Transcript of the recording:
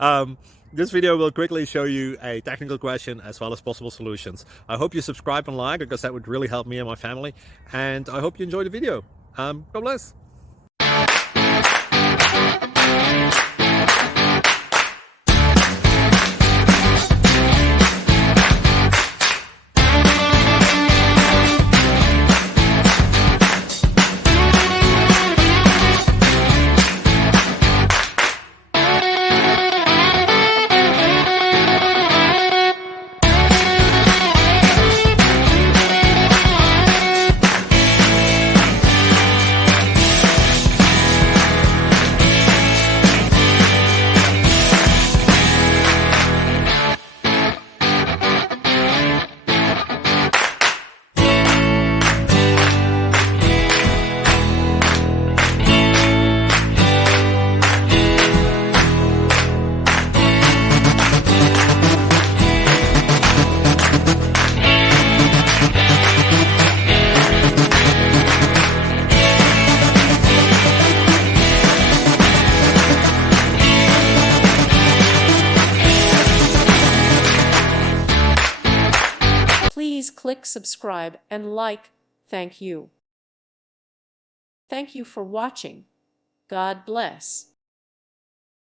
um, this video will quickly show you a technical question as well as possible solutions. I hope you subscribe and like because that would really help me and my family. And I hope you enjoy the video. God bless. Please click subscribe and like. Thank you. Thank you for watching. God bless.